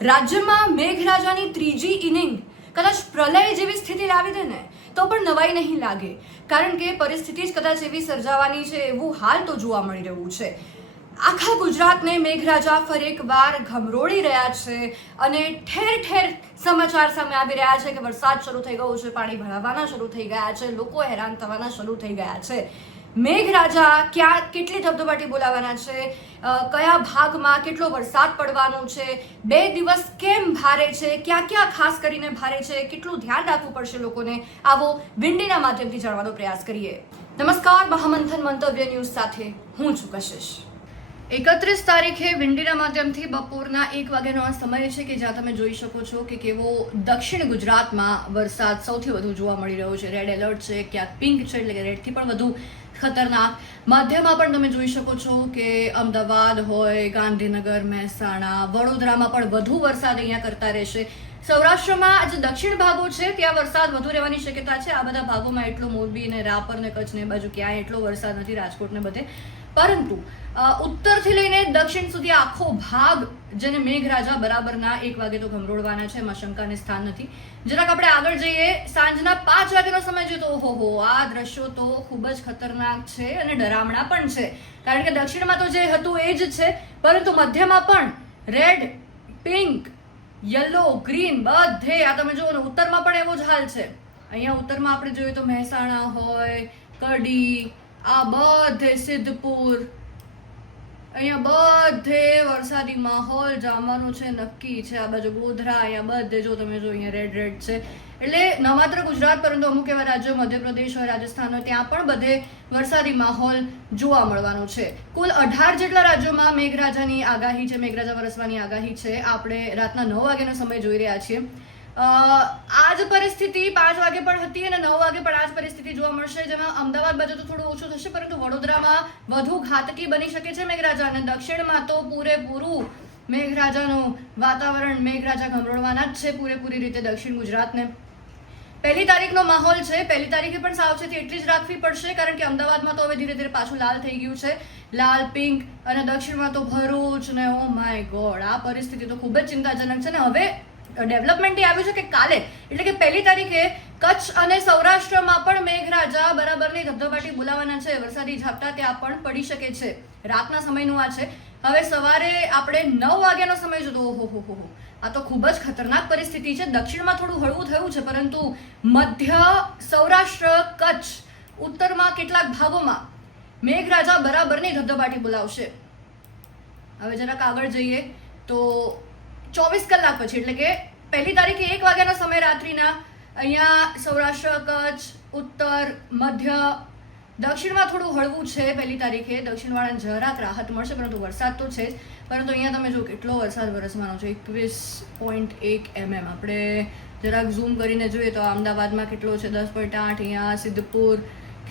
રાજ્યમાં મેઘરાજાની ત્રીજી ઇનિંગ કદાચ પ્રલય જેવી સ્થિતિ લાવી દે ને તો પણ નવાઈ નહીં લાગે, કારણ કે પરિસ્થિતિ જ કદાચ એવી સર્જાવાની છે એવું હાલ તો જોવા મળી રહ્યું છે. આખા ગુજરાતને મેઘરાજા ફરી એકવાર ઘમરોળી રહ્યા છે અને ઠેર ઠેર સમાચાર સામે આવી રહ્યા છે કે વરસાદ શરૂ થઈ ગયો છે, પાણી ભરાવાના શરૂ થઈ ગયા છે, લોકો હેરાન થવાના શરૂ થઈ ગયા છે. મેઘરાજા ક્યાં કેટલી ધબધબાટી બોલાવાના છે, કયા ભાગમાં કેટલો વરસાદ પડવાનો છે, 2 દિવસ કેમ ભારે છે, ક્યાં ક્યાં ખાસ કરીને ભારે છે, કેટલું ધ્યાન રાખવું પડશે લોકોને, આવો વિંડીના માધ્યમથી જાણવાનો પ્રયાસ કરીએ. નમસ્કાર, મહામંથન મંતવ્ય ન્યૂઝ સાથે હું છું કશિશ. 31 તારીખે વિંડીના માધ્યમથી બપોરના 1 વાગ્યાનો આ સમય છે કે જ્યાં તમે જોઈ શકો છો કે કેવો દક્ષિણ ગુજરાતમાં વરસાદ સૌથી વધુ જોવા મળી રહ્યો છે. રેડ એલર્ટ છે, ક્યાંક પિંક છે એટલે કે રેડથી પણ વધુ ખતરનાક. મધ્યમાં પણ તમે જોઈ શકો છો કે અમદાવાદ હોય, ગાંધીનગર, મહેસાણા, વડોદરામાં પણ વધુ વરસાદ અહીંયા કરતા રહેશે. સૌરાષ્ટ્રમાં જે દક્ષિણ ભાગો છે ત્યાં વરસાદ વધુ રહેવાની શક્યતા છે. આ બધા ભાગોમાં એટલો મોરબી ને રાપર ને કચ્છ ને બાજુ ક્યાંય એટલો વરસાદ નથી, રાજકોટ ને બધે. પરંતુ ઉત્તરથી લઈને દક્ષિણ સુધી આખો ભાગ જેને મેઘરાજા બરાબરના 1 વાગે તો ઘમરોળવાના છે, એમાં શંકાને સ્થાન નથી. જરાક આપણે આગળ જઈએ, સાંજના 5 વાગ્યાનો સમય જોઈએ તો ઓહો, આ દ્રશ્યો તો ખૂબ જ ખતરનાક છે અને ડરામણા પણ છે, કારણ કે દક્ષિણમાં તો જે હતું એ જ છે, પરંતુ મધ્યમાં પણ રેડ, પિંક, યલો, ગ્રીન બધે આ તમે જુઓ ને. ઉત્તરમાં પણ એવો જ હાલ છે. અહીંયા ઉત્તરમાં આપણે જોઈએ તો મહેસાણા હોય, કડી, આ બધે સિદ્ધપુર, અહીંયા બધે વરસાદી માહોલ જામવાનો છે, નક્કી છે. આ બાજુ ગોધરા, અહીંયા બધે જો તમે જો અહીંયા રેડ રેડ છે. એટલે ન માત્ર ગુજરાત પરંતુ અમુક એવા રાજ્યો, મધ્યપ્રદેશ હોય, રાજસ્થાન હોય, ત્યાં પણ બધે વરસાદી માહોલ જોવા મળવાનો છે. કુલ 18 જેટલા રાજ્યોમાં મેઘરાજાની આગાહી છે, મેઘરાજા વરસવાની આગાહી છે. આપણે રાતના 9 વાગ્યાનો સમય જોઈ રહ્યા છીએ. આ જ પરિસ્થિતિ 5 વાગે પણ હતી અને 9 વાગે પણ આ જ પરિસ્થિતિ જોવા મળશે, જેમાં અમદાવાદ બાજુ તો થોડું ઓછું થશે, પરંતુ વડોદરામાં વધુ ઘાતકી બની શકે છે મેઘરાજા. અને દક્ષિણમાં તો પૂરેપૂરું મેઘરાજાનું વાતાવરણ, મેઘરાજા ઘમરોળવાના જ છે પૂરેપૂરી રીતે દક્ષિણ ગુજરાતને. 1 તારીખનો માહોલ છે. 1 તારીખે પણ સાવચેતી એટલી જ રાખવી પડશે, કારણ કે અમદાવાદમાં તો હવે ધીરે ધીરે પાછું લાલ થઈ ગયું છે, લાલ, પિંક, અને દક્ષિણમાં તો ભરૂચ ને ઓ માય ગોડ, આ પરિસ્થિતિ તો ખૂબ જ ચિંતાજનક છે. ને હવે ડેવલપમેન્ટ એ આવ્યું છે કે કાલે એટલે કે 1 તારીખે કચ્છ અને સૌરાષ્ટ્રમાં પણ મેઘરાજા બરાબરની ધબધબાટી બોલાવાના છે. વરસાદી ઝાપટા ત્યાં પણ પડી શકે છે. રાતના સમયનું આ છે. હવે સવારે આપણે 9 વાગ્યાનો સમય જોતો ઓહો, આ તો ખૂબ જ ખતરનાક પરિસ્થિતિ છે. દક્ષિણમાં થોડું હળવું થયું છે, પરંતુ મધ્ય સૌરાષ્ટ્ર, કચ્છ, ઉત્તરમાં કેટલાક ભાગોમાં મેઘરાજા બરાબરની ધબધબાટી બોલાવશે. હવે જરાક આગળ જઈએ તો 24 કલાક પછી એટલે કે 1 તારીખે 1 વાગ્યાનો સમય રાત્રિના અહીંયા સૌરાષ્ટ્ર, કચ્છ, ઉત્તર, મધ્ય, દક્ષિણમાં થોડું હળવું છે. 1 તારીખે દક્ષિણવાળાને જરાક રાહત મળશે, પરંતુ વરસાદ તો છે જ. પરંતુ અહીંયા તમે જો કેટલો વરસાદ વરસવાનો છે, 21.1 mm. આપણે જરાક ઝૂમ કરીને જોઈએ તો અમદાવાદમાં કેટલો છે, 10.8. અહીંયા સિદ્ધપુર,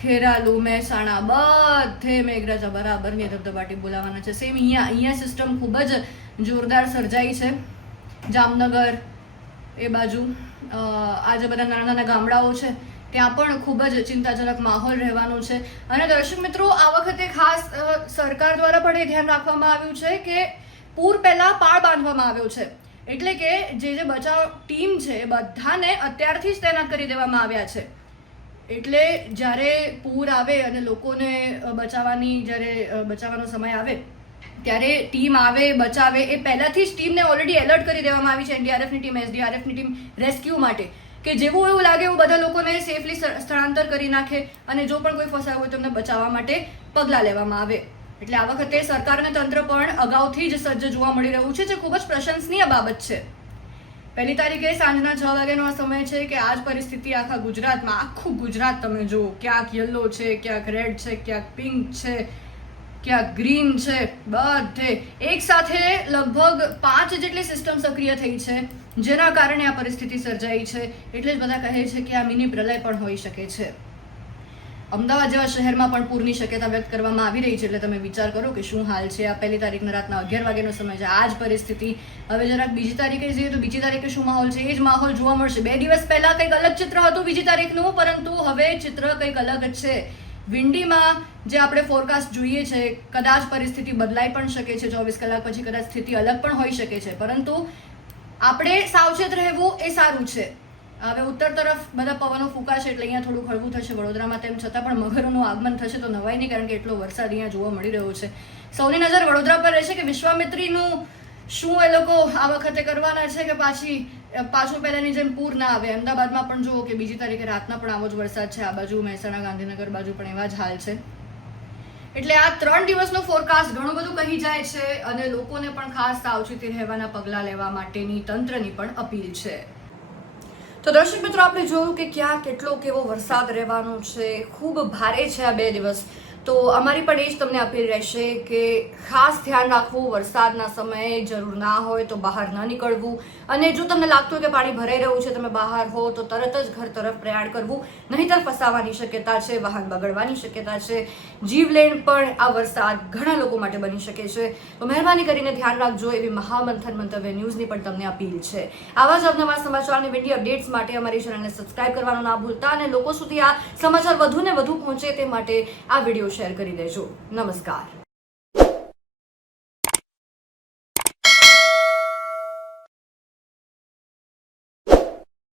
ખેરાલુ, મહેસાણા બધે મેઘરાજા બરાબરની ધબધબાટી બોલાવાના છે. સેમ અહીંયા સિસ્ટમ ખૂબ જ જોરદાર સર્જાઈ છે. જામનગર એ બાજુ આ જે બધા નાના નાના ગામડાઓ છે ત્યાં પણ ખૂબ જ ચિંતાજનક માહોલ રહેવાનો છે. અને દર્શક મિત્રો, આ વખતે ખાસ સરકાર દ્વારા પણ એ ધ્યાન રાખવામાં આવ્યું છે કે પૂર પહેલા પાળ બાંધવામાં આવ્યો છે, એટલે કે જે બચાવ ટીમ છે એ બધાને અત્યારથી જ તૈનાત કરી દેવામાં આવ્યા છે. એટલે જ્યારે પૂર આવે અને લોકોને બચાવવાનો સમય આવે ત્યારે ટીમ આવે, બચાવે, એ પહેલાથી જ ટીમને ઓલરેડી એલર્ટ કરી દેવામાં આવી છે. એનડીઆરએફની ટીમ, એસડીઆરએફની ટીમ રેસ્ક્યુ માટે, કે જેવું એવું લાગે એવું બધા લોકોને સેફલી સ્થળાંતર કરી નાખે અને જો પણ કોઈ ફસાયું હોય તો એમને બચાવવા માટે પગલાં લેવામાં આવે. એટલે આ વખતે સરકાર અને તંત્ર પણ અગાઉથી જ સજ્જ જોવા મળી રહ્યું છે, જે ખૂબ જ પ્રશંસનીય બાબત છે. 1 તારીખે સાંજના 6 વાગ્યાનો આ સમય છે કે આ જ પરિસ્થિતિ આખા ગુજરાતમાં, આખું ગુજરાત તમે જુઓ, ક્યાંક યલો છે, ક્યાંક રેડ છે, ક્યાંક પિંક છે, ક્યાંક ગ્રીન છે, બધે એક સાથે લગભગ 5 જેટલી સિસ્ટમ સક્રિય થઈ છે, જેના કારણે આ પરિસ્થિતિ સર્જાઈ છે. એટલે જ બધા કહે છે કે આ મિની પ્રલય પણ હોઈ શકે છે. અમદાવાદ જેવા શહેરમાં પણ પૂરની શક્યતા વ્યક્ત કરવામાં આવી રહી છે. એટલે તમે વિચાર કરો કે શું હાલ છે. આ 1 તારીખના રાતના 11 વાગ્યાનો સમય છે, આ જ પરિસ્થિતિ. હવે જરાક 2 તારીખે જઈએ તો 2 તારીખે શું માહોલ છે, એ જ માહોલ જોવા મળશે. 2 દિવસ પહેલા કંઈક અલગ ચિત્ર હતું 2 તારીખનું, પરંતુ હવે ચિત્ર કંઈક અલગ જ છે. વિંડીમાં જે આપણે ફોરકાસ્ટ જોઈએ છે, કદાચ પરિસ્થિતિ બદલાઈ પણ શકે છે. 24 કલાક પછી કદાચ સ્થિતિ અલગ પણ હોઈ શકે છે, પરંતુ આપણે સાવચેત રહેવું એ સારું છે. હવે ઉત્તર તરફ બધા પવનો ફૂંકાશે એટલે અહીંયા થોડું હળવું થશે વડોદરામાં, તેમ છતાં પણ મગરનું આગમન થશે તો નવાઈ નહીં, કારણ કે એટલો વરસાદ અહીંયા જોવા મળી રહ્યો છે. સૌની નજર વડોદરા પર રહેશે કે વિશ્વામિત્રીનું શું એ લોકો આ વખતે કરવાના છે કે પાછું પહેલાની જેમ પૂર ના આવે. અમદાવાદમાં પણ જુઓ કે 2 તારીખે રાતના પણ આવો જ વરસાદ છે. આ બાજુ મહેસાણા ગાંધીનગર બાજુ પણ એવા જ હાલ છે. એટલે આ 3 દિવસનો ફોરકાસ્ટ ઘણું બધું કહી જાય છે અને લોકોને પણ ખાસ સાવચેતી રહેવાના પગલાં લેવા માટેની તંત્રની પણ અપીલ છે. તો દર્શક મિત્રો, આપણે જોયું કે ક્યાં કેટલો કેવો વરસાદ રહેવાનો છે. ખૂબ ભારે છે આ 2 દિવસ. તો અમારી પણ એ જ તમને અપીલ રહેશે કે ખાસ ધ્યાન રાખવું. વરસાદના સમયે જરૂર ના હોય તો બહાર ન નીકળવું, અને જો તમને લાગતું હોય કે પાણી ભરાઈ રહ્યું છે, તમે બહાર હો તો તરત જ ઘર તરફ પ્રયાણ કરવું, નહીંતર ફસાવાની શક્યતા છે, વાહન બગડવાની શક્યતા છે, જીવલેણ પણ આ વરસાદ ઘણા લોકો માટે બની શકે છે. તો મહેરબાની કરીને ધ્યાન રાખજો એવી મહામંથન મંતવ્ય ન્યૂઝની પણ તમને અપીલ છે. આવા જ અવનવા સમાચારની વિડીયો અપડેટ્સ માટે અમારી ચેનલને સબસ્ક્રાઇબ કરવાનું ના ભૂલતા, અને લોકો સુધી આ સમાચાર વધુ ને વધુ પહોંચે તે માટે આ વિડીયો શેર કરી દેજો. નમસ્કાર.